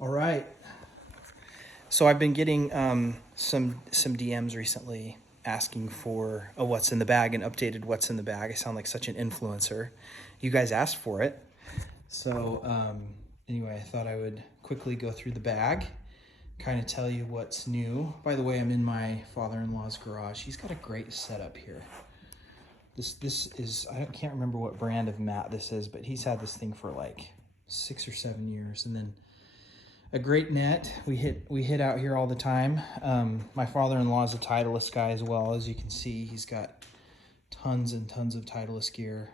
All right. So I've been getting some DMs recently asking for a what's in the bag, and updated what's in the bag. I sound like such an influencer. You guys asked for it. So anyway, I thought I would quickly go through the bag, kind of tell you what's new. By the way, I'm in my father-in-law's garage. He's got a great setup here. This is, I can't remember what brand of mat this is, but he's had this thing for like 6 or 7 years. And then a great net. We hit out here all the time. My father-in-law is a Titleist guy as well. As you can see, he's got tons and tons of Titleist gear.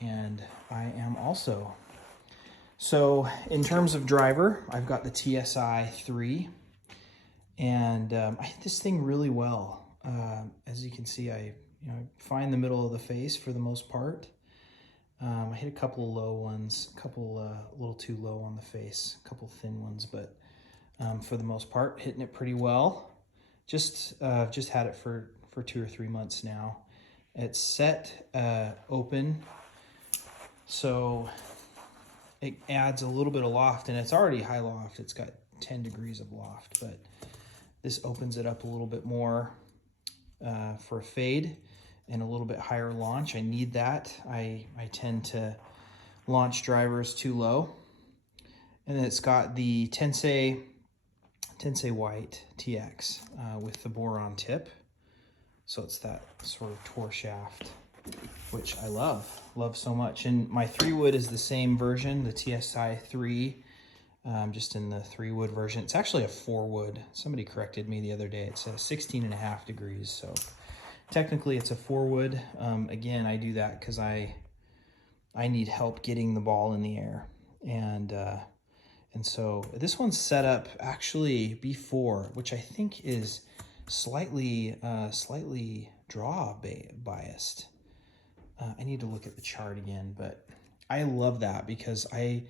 And I am also. So in terms of driver, I've got the TSI 3. And I hit this thing really well. As you can see, I find the middle of the face for the most part. I hit a couple of low ones, a couple a little too low on the face, a couple thin ones, but for the most part, hitting it pretty well. Just had it for 2 or 3 months now. It's set open, so it adds a little bit of loft, and it's already high loft. It's got 10 degrees of loft, but this opens it up a little bit more for a fade and a little bit higher launch. I need that. I tend to launch drivers too low. And then it's got the Tensei White TX with the boron tip. So it's that sort of tour shaft, which I love so much. And my 3-wood is the same version, the TSI 3, just in the 3-wood version. It's actually a 4-wood. Somebody corrected me the other day. It's 16.5 degrees, so technically it's a 4-wood. Again, I do that because I need help getting the ball in the air. And so this one's set up actually before, which I think is slightly draw biased. I need to look at the chart again, but I love that because I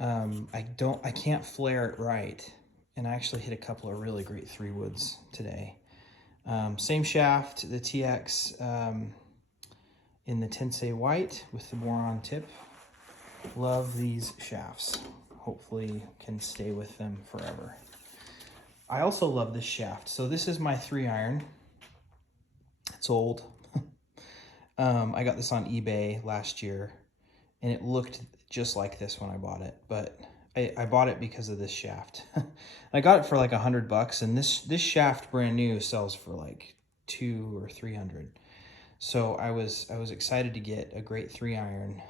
can't flare it right. And I actually hit a couple of really great 3-woods today. Same shaft, the TX in the Tensei White with the boron tip. Love these shafts. Hopefully can stay with them forever. I also love this shaft. So this is my 3-iron. It's old. I got this on eBay last year, and it looked just like this when I bought it, but I bought it because of this shaft. I got it for like $100, and this shaft brand new sells for like $200 or $300. So I was excited to get a great 3-iron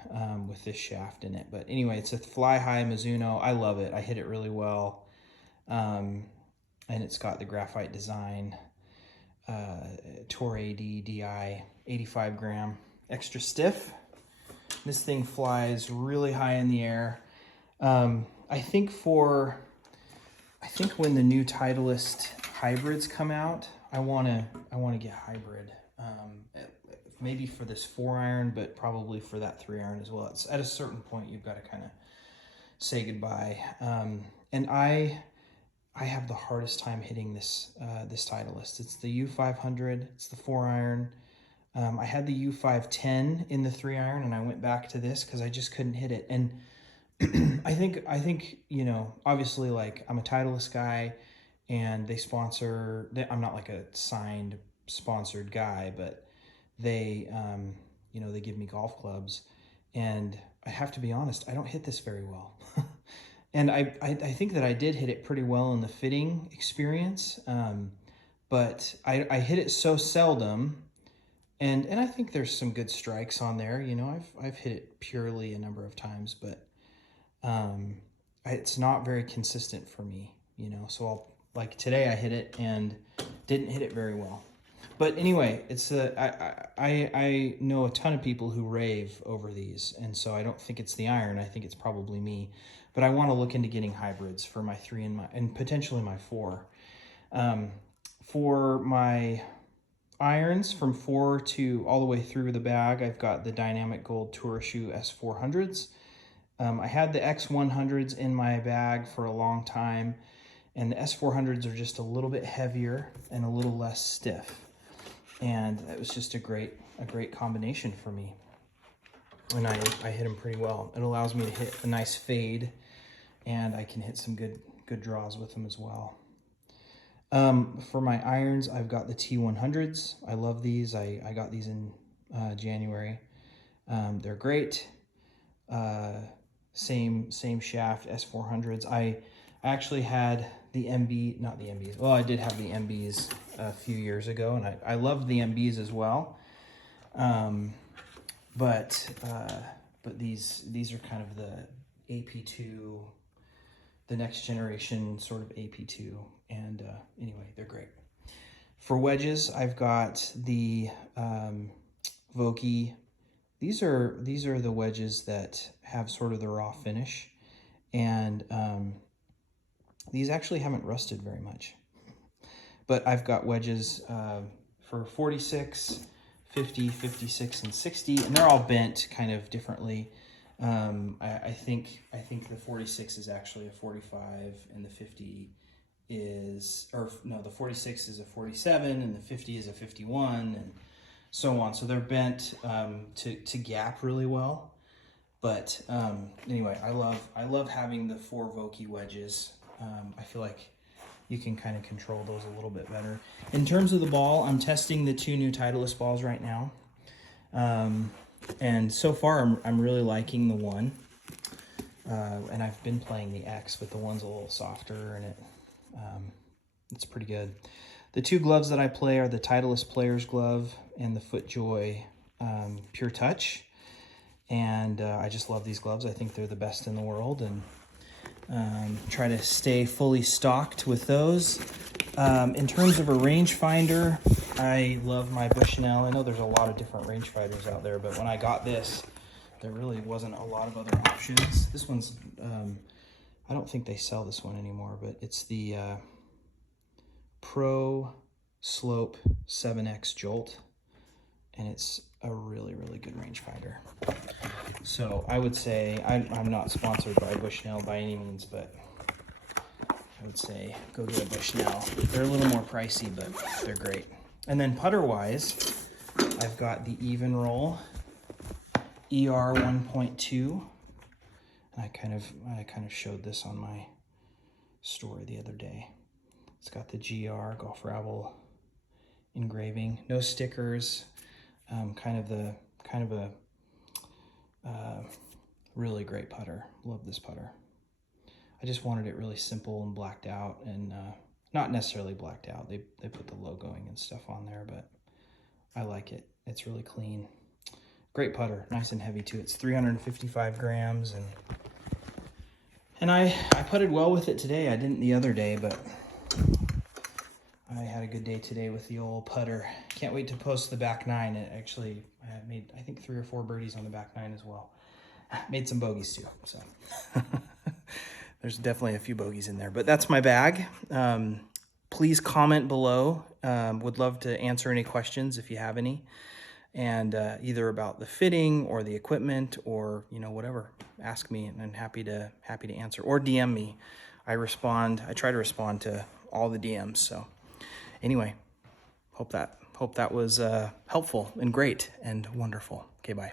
with this shaft in it. But anyway, it's a fly high Mizuno. I love it. I hit it really well, and it's got the graphite design. Tour AD DI 85 gram extra stiff. This thing flies really high in the air. I think when the new Titleist hybrids come out, I wanna get hybrid. Maybe for this 4-iron, but probably for that 3-iron as well. It's at a certain point you've got to kind of say goodbye. And I have the hardest time hitting this Titleist. It's the U500. It's the 4-iron. I had the U510 in the 3-iron, and I went back to this because I just couldn't hit it. And I think obviously, like, I'm a Titleist guy, and they sponsor. I'm not like a signed sponsored guy, but they they give me golf clubs, and I have to be honest, I don't hit this very well. And I think that I did hit it pretty well in the fitting experience, but I hit it so seldom. And I think there's some good strikes on there. I've hit it purely a number of times, but it's not very consistent for me. So like today I hit it and didn't hit it very well. But anyway, it's I know a ton of people who rave over these, and so I don't think it's the iron. I think it's probably me. But I want to look into getting hybrids for my 3 and potentially my 4. For my irons from 4 to all the way through the bag, I've got the Dynamic Gold Tour Shoe S400s. I had the X100s in my bag for a long time, and the S400s are just a little bit heavier and a little less stiff. And it was just a great combination for me. And I hit them pretty well. It allows me to hit a nice fade and I can hit some good draws with them as well. For my irons, I've got the T100s. I love these. I got these in January. They're great. Same shaft, S400s. I actually had the MB, not the MBs. Well, I did have the MBs a few years ago, and I loved the MBs as well. But these are kind of the AP2, the next generation sort of AP2, and anyway, they're great. For wedges, I've got the Vokey. These are the wedges that have sort of the raw finish, and these actually haven't rusted very much. But I've got wedges for 46, 50, 56, and 60, and they're all bent kind of differently. I think the 46 is actually a 45, and the 50 is, or no, the 46 is a 47, and the 50 is a 51, and so on. So they're bent to gap really well. But anyway, I love having the 4 Vokey wedges. I feel like you can kind of control those a little bit better. In terms of the ball, I'm testing the 2 new Titleist balls right now. And so far, I'm really liking the one. And I've been playing the X, but the one's a little softer, and it's pretty good. The 2 gloves that I play are the Titleist Player's Glove and the FootJoy Pure Touch. And I just love these gloves. I think they're the best in the world, and try to stay fully stocked with those. In terms of a rangefinder, I love my Bushnell. I know there's a lot of different rangefinders out there, but when I got this, there really wasn't a lot of other options. This one's, I don't think they sell this one anymore, but it's the Pro Slope 7X Jolt, and it's a really, really good rangefinder. So I would say, I'm not sponsored by Bushnell by any means, but I would say go get a Bushnell. They're a little more pricey, but they're great. And then putter-wise, I've got the Even Roll ER 1.2. And I kind of showed this on my story the other day. It's got the GR, Golf Rabble engraving, no stickers, kind of a really great putter. Love this putter. I just wanted it really simple and blacked out, and not necessarily blacked out. They put the logoing and stuff on there, but I like it. It's really clean. Great putter, nice and heavy too. It's 355 grams, and I putted well with it today. I didn't the other day, but I had a good day today with the old putter. Can't wait to post the back 9. It actually, I made, I think, 3 or 4 birdies on the back 9 as well. Made some bogeys too, so there's definitely a few bogeys in there, but that's my bag. Please comment below. Would love to answer any questions if you have any, and either about the fitting or the equipment, or whatever. Ask me, and I'm happy to answer, or DM me. I try to respond to all the DMs. So anyway, hope that was helpful and great and wonderful. Okay, bye.